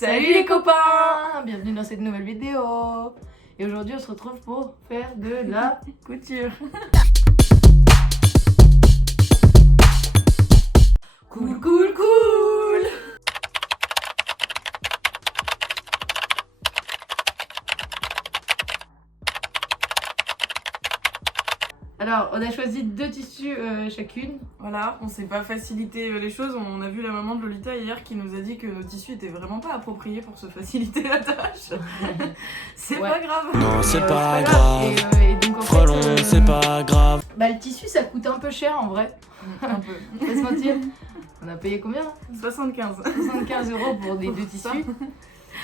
Salut les copains! Bienvenue dans cette nouvelle vidéo. Et aujourd'hui on se retrouve pour faire de la couture. Cool, cool, cool! Alors, on a choisi 2 tissus chacune. Voilà, on s'est pas facilité les choses. On a vu la maman de Lolita hier qui nous a dit que nos tissus étaient vraiment pas appropriés pour se faciliter la tâche. C'est Ouais. pas grave. Non, c'est pas grave. Et donc en Frelon, fait, c'est pas grave. bah, le tissu ça coûte un peu cher en vrai. Un peu. On va se mentir. On a payé combien? 75. 75 € pour des 2 tissus.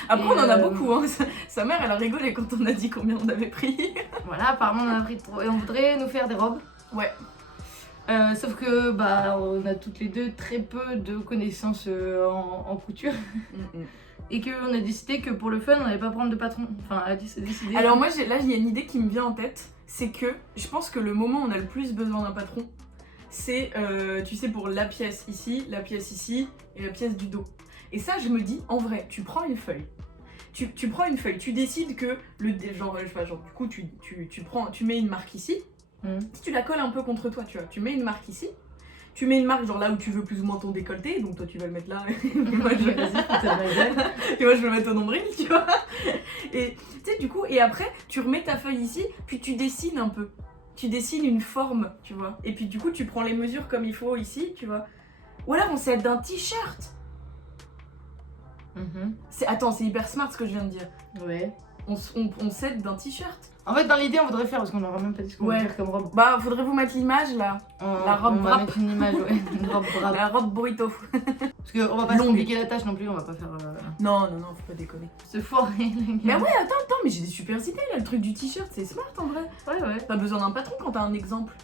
Après, Et on en a beaucoup. Hein. Sa mère, elle a rigolé quand on a dit combien on avait pris. Voilà, apparemment on a pris trop. Et on voudrait nous faire des robes. Ouais. Sauf que bah on a toutes les deux très peu de connaissances en couture. Et qu'on a décidé que pour le fun on n'allait pas prendre de patron. Enfin, elle a décidé. Alors moi, là, il y a une idée qui me vient en tête. C'est que je pense que le moment où on a le plus besoin d'un patron, c'est, tu sais, pour la pièce ici et la pièce du dos. Et ça, je me dis, en vrai, tu prends une feuille. Tu prends une feuille, tu décides que genre du coup, tu mets une marque ici. Si tu la colles un peu contre toi, tu vois, tu mets une marque ici. Tu mets une marque genre là où tu veux plus ou moins ton décolleté, donc toi tu vas le mettre là, et moi je vais le mettre au nombril, tu vois. Et tu sais, du coup, et après tu remets ta feuille ici, puis tu dessines un peu. Tu dessines une forme, tu vois. Et puis du coup tu prends les mesures comme il faut ici, tu vois. Ou alors on s'aide d'un t-shirt. Attends, c'est hyper smart ce que je viens de dire. Ouais. On s'aide d'un t-shirt. En fait, dans l'idée, on voudrait faire, parce qu'on n'aura même pas dit ce qu'on Ouais. va faire comme robe. Bah, faudrait vous mettre l'image là. La robe on va wrap. mettre une image, ouais. Une robe wrap. La robe burrito. Parce qu'on va pas se Longue. compliquer la tâche non plus, on va pas faire Non, faut pas déconner. se foirer la gueule. Mais ouais, attends, mais j'ai des super idées là. Le truc du t-shirt, c'est smart en vrai. Ouais. Pas besoin d'un patron quand t'as un exemple.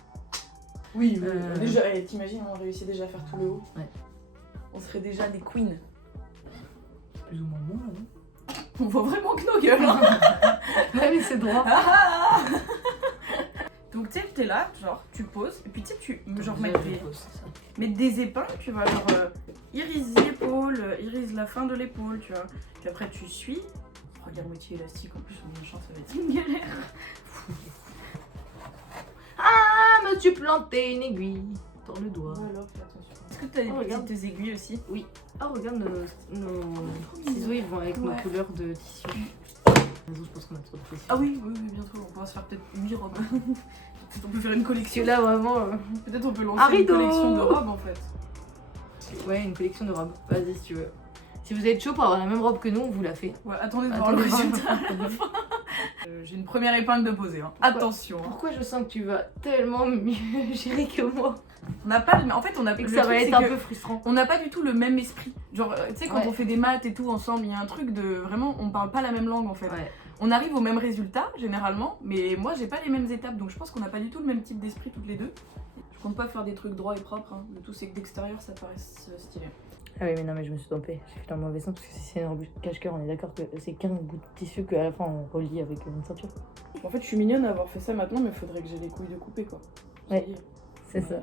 Oui, Euh. déjà, t'imagines, on réussit déjà à faire tout le haut. Ouais. On serait déjà des queens. Plus ou moins bon, là, non? On voit vraiment que nos gueules. Hein. Ouais, mais c'est droit. Donc tu sais, t'es là, genre, tu poses, et puis tu sais, tu genre Déjà, mettre je pose ça. des épingles, tu vois, genre iris l'épaule, iris la fin de l'épaule, tu vois. Puis après, tu suis. Regarde, moitié élastique, en plus, on machin, ça va être une galère. Ah, me-tu planté une aiguille dans le doigt? Alors, fais attention. Est-ce que t'as des regarde. petites aiguilles aussi? Oui. Ah, regarde, nos ciseaux, ils vont avec ma Ouais. couleur de tissu. Je pense qu'on a trop de tissu. Ah oui, bientôt, on pourra se faire peut-être 8 robes. Peut-être on peut faire une collection. Celui-là, vraiment. Peut-être on peut Un lancer une rideau. collection de robes en fait. Ouais, une collection de robes. Vas-y, si tu veux. Si vous êtes chaud pour avoir la même robe que nous, on vous la fait. Ouais, attendez de voir le résultat. J'ai une première épingle de poser. Hein. Attention. Hein. Pourquoi je sens que tu vas tellement mieux gérer que moi On n'a pas, en fait, on a et que le ça truc, va c'est être un que peu frustrant. on n'a pas du tout le même esprit. Genre, tu sais, quand Ouais. on fait des maths et tout ensemble, il y a un truc de vraiment, on parle pas la même langue en fait. Ouais. On arrive au même résultat généralement, mais moi j'ai pas les mêmes étapes, donc je pense qu'on n'a pas du tout le même type d'esprit toutes les deux. Je compte pas faire des trucs droits et propres. Hein. Le tout c'est que d'extérieur ça paraît stylé. Ah oui, mais non, mais je me suis trompée. J'ai fait dans le mauvais sens parce que si c'est une robe cache-cœur, on est d'accord que c'est qu'un bout de tissu qu'à la fin on relie avec une ceinture. En fait, je suis mignonne à avoir fait ça maintenant, mais faudrait que j'ai les couilles de couper quoi. Ouais. C'est ça.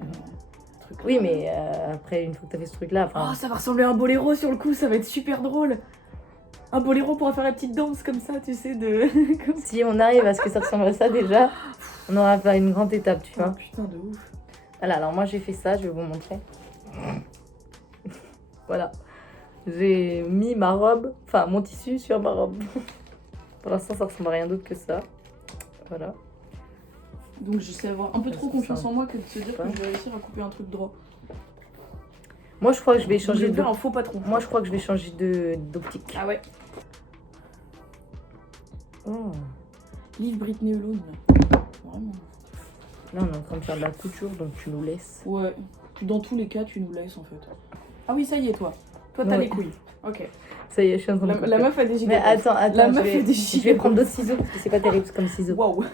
Truc Oui, mais après, une fois que t'as fait ce truc-là, enfin. Oh, ça va ressembler à un boléro sur le coup, ça va être super drôle. Un boléro pourra faire la petite danse comme ça, tu sais, de. Si on arrive à ce que ça ressemble à ça déjà, on aura fait une grande étape, tu Oh, vois. putain de ouf. Voilà, alors moi j'ai fait ça, je vais vous montrer. Voilà. J'ai mis ma robe, enfin mon tissu sur ma robe. Pour l'instant, ça ressemble à rien d'autre que ça. Voilà. Donc je sais avoir un peu Ouais, trop c'est confiance ça. en moi que de se dire que Ouais. je vais réussir à couper un truc droit. Moi je crois que je vais Je changer vais de. faire un faux patron. Moi je crois que je vais changer d'optique. Ah ouais. Oh. Livre Britney Alone. Vraiment. Là on est en train de faire de la couture, donc tu nous laisses. Ouais. Dans tous les cas, tu nous laisses en fait. Ah oui, ça y est, toi. Toi, t'as Ouais. les couilles. Ok. Ça y est, je suis en train de La couper. meuf a des Mais gigas. attends, La meuf fait des je vais prendre d'autres ciseaux parce que c'est pas terrible comme ciseaux. Waouh.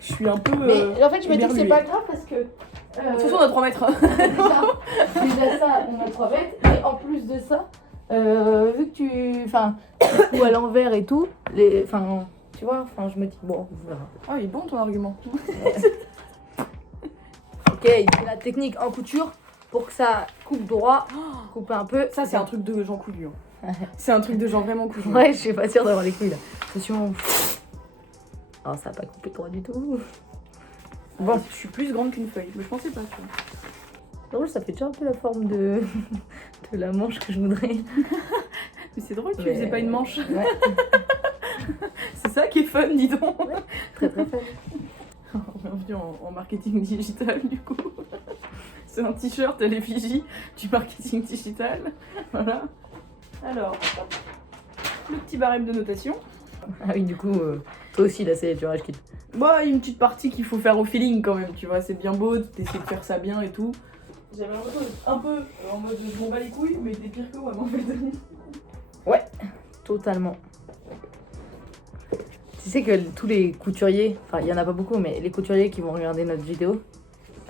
Je suis un peu. Mais en fait, je me dis que c'est éberluée. pas grave parce que. De toute façon, on a 3 mètres. déjà ça, on a 3 mètres. Et en plus de ça, vu que tu. Enfin, ou à l'envers et tout, enfin, tu vois, enfin, je me dis, bon, on verra. Ah, il est bon ton argument. Ok, il fait la technique en couture pour que ça coupe droit, coupe un peu. Ça, c'est un truc de Jean Coudu. Hein. C'est un truc de genre vraiment cool. Ouais, je suis pas sûre d'avoir les couilles là. Attention. Oh, ça a pas coupé droit du tout. Bon, je suis plus grande qu'une feuille, mais je pensais pas. Tu vois. Drôle, ça fait déjà un peu la forme de la manche que je voudrais. Mais c'est drôle, tu Mais- faisais pas une manche. Ouais, C'est ça qui est fun, dis donc. très très fun. Bienvenue en marketing digital, du coup. C'est un t-shirt à l'effigie du marketing digital. Voilà. Alors, hop. Le petit barème de notation. Ah oui, du coup, toi aussi là, c'est du rage kit. Bon, il y a une petite partie qu'il faut faire au feeling quand même, tu vois. C'est bien beau, t'essaies de faire ça bien et tout. J'avais l'impression d'être un peu en mode je m'en bats les couilles, mais t'es pire que moi, en fait. Ouais, totalement. Tu sais que tous les couturiers, enfin il y en a pas beaucoup, mais les couturiers qui vont regarder notre vidéo,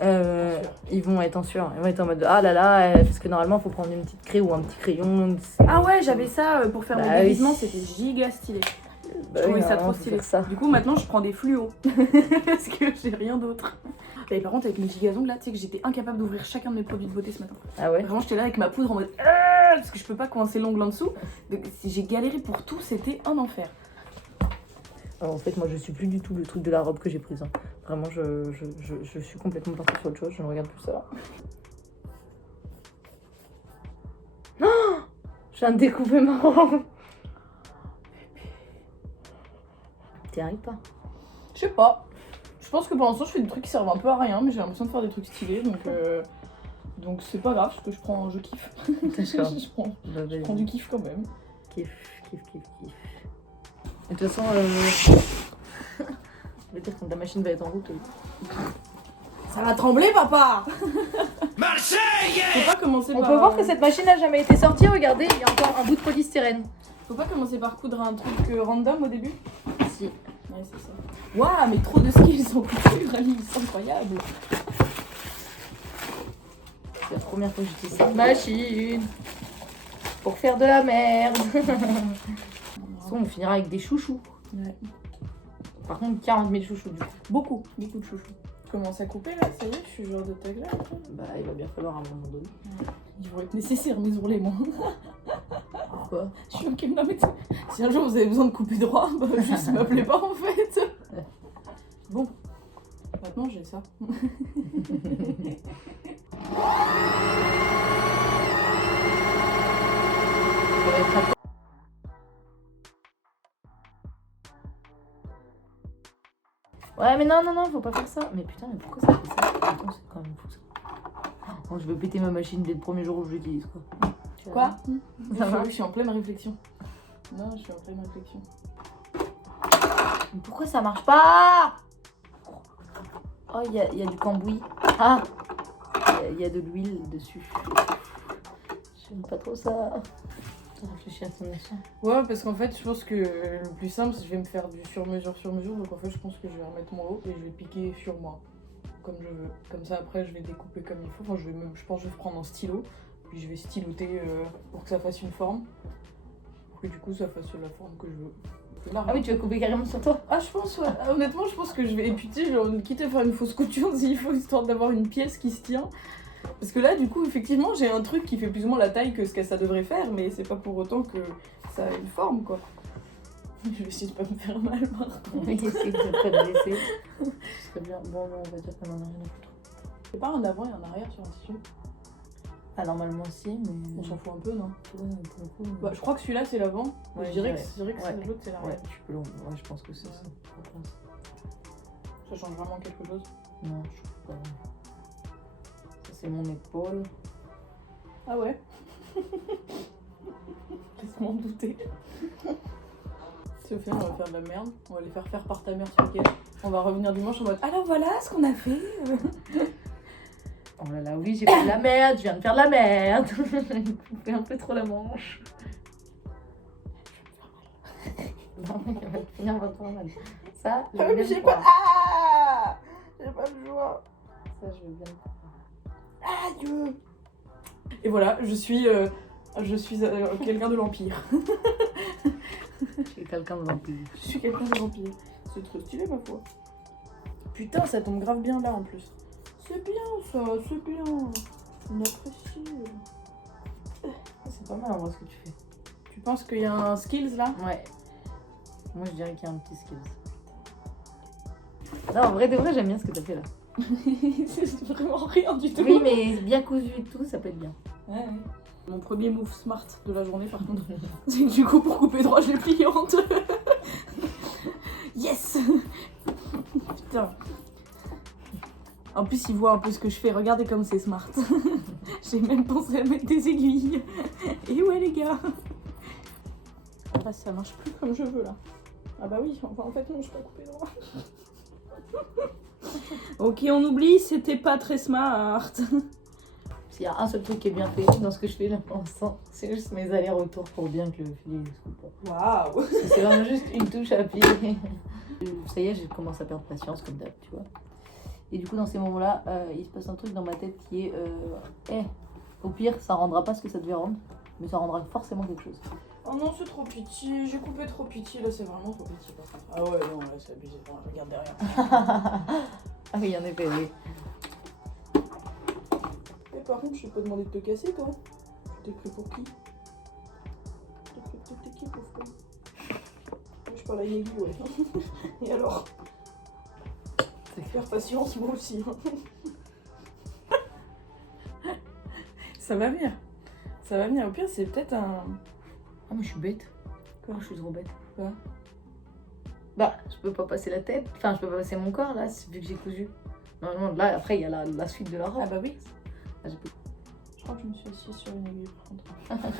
ils vont être en sueur. Ils vont être en mode ah là là, parce que normalement faut prendre une petite craie ou un petit crayon. Ah ouais, j'avais ça pour faire mon Bah oui. déguisement, c'était giga stylé. Je trouvais ça trop stylé. Ça. Du coup, maintenant, je prends des fluos. Parce que j'ai rien d'autre. Et par contre, avec mes gigazons, là, tu sais que j'étais incapable d'ouvrir chacun de mes produits de beauté ce matin. Ah ouais. Vraiment, j'étais là avec ma poudre en mode parce que je peux pas coincer l'ongle en dessous. Donc, si j'ai galéré pour tout, c'était un enfer. Alors, en fait, moi je suis plus du tout le truc de la robe que j'ai prise. Hein. Vraiment, je suis complètement partie sur autre chose, je ne regarde plus ça. Oh, je viens de découper ma robe. T'y arrives pas? Je sais pas. Je pense que pour l'instant, je fais des trucs qui servent un peu à rien, mais j'ai l'impression de faire des trucs stylés. Donc c'est pas grave, parce que je kiffe. D'accord. je prends du kiff quand même. Kiff. De toute façon, je vais dire quand ta machine va être en route. Ça va trembler, papa. Marseille! Faut pas commencer On par... peut voir que cette machine n'a jamais été sortie. Regardez, il y a encore un bout de polystyrène. Faut pas commencer par coudre un truc random au début? Si. Ouais, c'est ça. Waouh, mais trop de skills en couture, Alice, c'est incroyable. C'est la première fois que j'utilise cette machine pour faire de la merde. De toute façon, on finira avec des chouchous. Ouais. Par contre, 40 000 chouchous du coup. Beaucoup de chouchous. Je commence à couper là, ça y est, je suis genre de taille là. Bah, il va bien falloir un moment donné. Ils vont être nécessaires mes ourlets, moi. Pourquoi? Je suis ok, non mais si un jour vous avez besoin de couper droit, bah juste m'appelez pas en fait. Bon, maintenant j'ai ça. Ça va être après. Ouais, mais non, faut pas faire ça. Mais putain, mais pourquoi ça fait ça? Attends, c'est quand même fou ça. Oh, je vais péter ma machine dès le premier jour où je l'utilise quoi. Quoi? Ça va? Je suis en pleine réflexion. Non, je suis en pleine réflexion. Mais pourquoi ça marche pas? Oh, il y a du cambouis. Ah! Il y a de l'huile dessus. J'aime pas trop ça. Réfléchis à ton achat. Ouais, parce qu'en fait, je pense que le plus simple, c'est que je vais me faire du sur-mesure. Donc en fait, je pense que je vais remettre mon haut et je vais piquer sur moi. Comme je veux. Comme ça, après, je vais découper comme il faut. Enfin, je pense que je vais prendre un stylo. Puis je vais styloter pour que ça fasse une forme. Pour que du coup, ça fasse la forme que je veux. Ah oui, tu vas couper carrément sur toi? Ah, je pense, ouais. Honnêtement, je pense que je vais. Et puis, tu sais, genre, quitte à faire une fausse couture s'il faut, histoire d'avoir une pièce qui se tient. Parce que là, du coup, effectivement, j'ai un truc qui fait plus ou moins la taille que ce que ça devrait faire, mais c'est pas pour autant que ça a une forme, quoi. Je vais essayer de pas me faire mal, par contre. Oui, c'est que t'es prêt de laisser. Ce serait bien. Bon, non, on va dire qu'on en a rien à foutre. C'est pas un avant et un arrière sur un tissu. Ah, normalement, si, mais. On s'en fout un peu, non? Ouais, pour le coup. Bah, je crois que celui-là, c'est l'avant. Ouais, je dirais que, ouais. l'autre, c'est l'arrière. Ouais, tu peux ouais, je pense que c'est ça. Ça change vraiment quelque chose. Non, je trouve pas. Ça, c'est mon épaule. Ah ouais? Laisse-moi en douter. Si au final on va faire de la merde, on va les faire faire par ta mère ce week-end. On va revenir dimanche en mode alors voilà ce qu'on a fait. Oh là là, oui, j'ai fait de la merde, je viens de faire de la merde. J'ai coupé un peu trop la manche. Non, mais il va te finir votre mal. Ça, je vais bien le croire. Ah, j'ai pas le choix. Ça, je veux bien le croire. Aïe. Et voilà, je suis quelqu'un de l'Empire. Je suis quelqu'un de vampire. Je suis quelqu'un de l'Empire. C'est trop stylé ma foi. Putain, ça tombe grave bien là en plus. C'est bien ça, c'est bien. On apprécie. C'est pas mal en vrai ce que tu fais. penses qu'il y a un skills là? Ouais. Moi, je dirais qu'il y a un petit skills. Non, en vrai de vrai, j'aime bien ce que t'as fait là. C'est vraiment rien du tout. Oui, mais bien cousu et tout, ça peut être bien. Ouais. Mon premier move smart de la journée par contre, c'est que du coup pour couper droit je l'ai plié en deux. Yes. Putain. En plus il voit un peu ce que je fais, regardez comme c'est smart. J'ai même pensé à mettre des aiguilles. Et ouais les gars. Ah ça marche plus comme je veux là. Ah bah oui, enfin en fait non je peux pas couper droit. Ok on oublie, c'était pas très smart. S'il y a un seul truc qui est bien fait dans ce que je fais là pour l'instant, c'est juste mes allers-retours pour bien que le filet se coupe. Waouh. C'est vraiment juste une touche à pied. Ça y est, j'ai commencé à perdre patience comme d'hab, tu vois. Et du coup, dans ces moments-là, il se passe un truc dans ma tête qui est au pire, ça rendra pas ce que ça devait rendre, mais ça rendra forcément quelque chose. Oh non, c'est trop petit, j'ai coupé trop petit, là c'est vraiment trop petit par contre. Ah ouais, non, là c'est abusé, regarde derrière. Ah oui, en effet, oui. Et par contre, je t'ai pas demandé de te casser toi. Tu t'es pris pour qui? Tu t'es pris pour qui, pauvre con? Je parle à Yegi, ouais. Et alors? Faire patience, moi aussi. Ça va venir. Ça va venir. Au pire, c'est peut-être un. Ah, mais je suis bête. Quoi? Je suis trop bête. Quoi? Bah, je peux pas passer la tête. Enfin, je peux pas passer mon corps là, vu que j'ai cousu. Non, non, là, après, il y a la suite de la robe. Ah bah oui. Ah, Je crois que je me suis assise sur une aiguille par contre.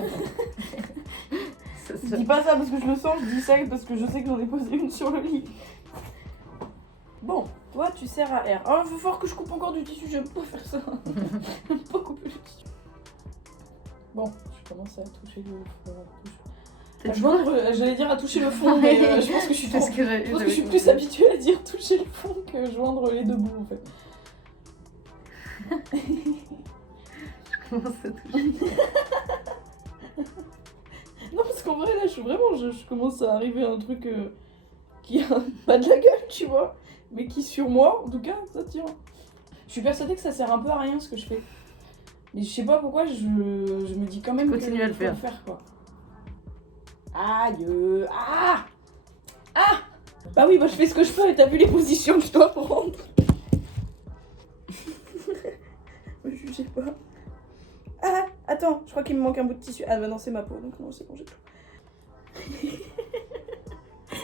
Je dis pas ça parce que je le sens, je dis ça parce que je sais que j'en ai posé une sur le lit. Bon, toi tu sers à R. Oh, il faut fort que je coupe encore du tissu, j'aime pas faire ça. J'aime pas couper le tissu. Bon, je commence à toucher le fond. J'allais dire à toucher le fond, mais je pense que je suis, je pense que je suis plus habituée à dire toucher le fond que joindre les deux bouts en fait. Je commence à toucher. Non, parce qu'en vrai, là, je commence à arriver à un truc qui a pas de la gueule, tu vois, mais qui, sur moi, en tout cas, ça tient. Je suis persuadée que ça sert un peu à rien, ce que je fais. Mais je sais pas pourquoi, je me dis quand même Continue à le faut le faire, quoi. Aïe. Ah. Ah. Bah oui, bah je fais ce que je peux, et t'as vu les positions que je dois prendre. Me jugez pas. Ah, attends, je crois qu'il me manque un bout de tissu. Ah bah non, c'est ma peau, donc non, c'est bon, j'ai tout.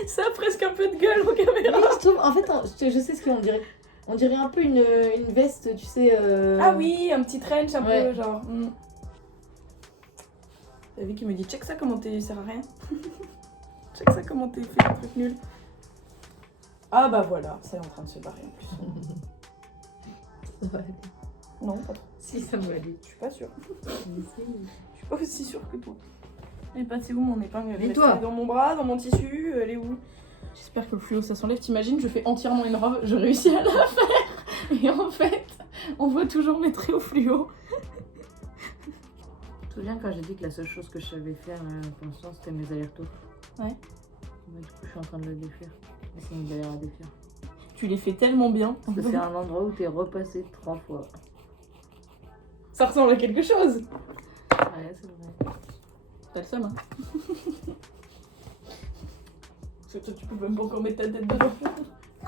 Ça a presque un peu de gueule aux caméras. Oui, je trouve, en fait, je sais ce qu'on dirait. On dirait un peu une veste, tu sais. Ah oui, un petit trench, un Ouais. peu genre. T'as vu qui me dit check ça comment t'es, sert à rien. Check ça comment t'es fait un truc nul. Ah bah voilà, ça est en train de se barrer en plus. Ça va aller. Non, pas trop. Si, ça va aller. Je suis pas sûre. Je suis pas aussi sûre que toi. Elle est passée où mon épingle? Elle est Et restée toi? dans mon bras, dans mon tissu, elle est où? J'espère que le fluo ça s'enlève. T'imagines, je fais entièrement une robe, je réussis à la faire. Et en fait, on voit toujours mes traits au fluo. Tu te souviens quand j'ai dit que la seule chose que je savais faire pour l'instant c'était mes allers-retours? Ouais. Bah, du coup, je suis en train de le défaire. Et c'est une galère à défaire. Tu les fais tellement bien. Parce que c'est un endroit où t'es repassé 3 fois. Ça ressemble à quelque chose. Ouais, c'est vrai. T'as le seum, hein. Parce que toi, tu peux même pas encore mettre ta tête dedans.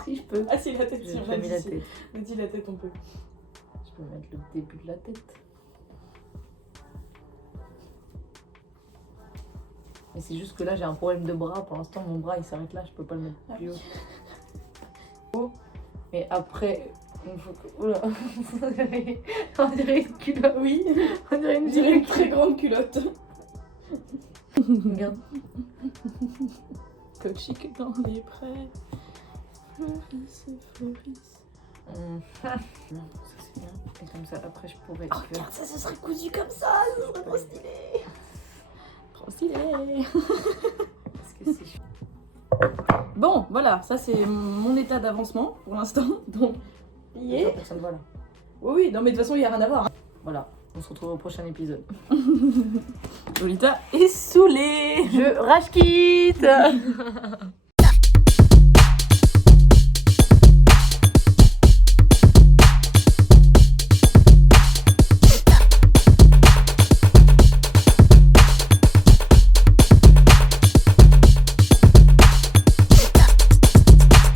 Si, je peux. Ah si, la tête, J'ai si, on déjà l'a mis dit, la si. tête. Mais dis la tête, on peut. Je peux mettre le début de la tête. Mais c'est juste que là j'ai un problème de bras. Pour l'instant, mon bras il s'arrête là, je peux pas le mettre plus haut. Oh. Mais après, il faut que. Oula. On dirait une culotte. Oui, On dirait on une dirait une gilet. très grande culotte. Regarde. Cochique dans les prés. Fleurissent et fleurissent. Ça c'est bien. Et comme ça, après, je pourrais. Oh, regarde, ça se serait cousu comme ça, ce serait trop stylé. Trop stylé. Parce que c'est. Bon, voilà, ça c'est mon état d'avancement pour l'instant. Donc, Yeah. Personne voit là. oui, non mais de toute façon, il n'y a rien à voir. Voilà. On se retrouve au prochain épisode. Lolita est saoulée. Je rage quitte.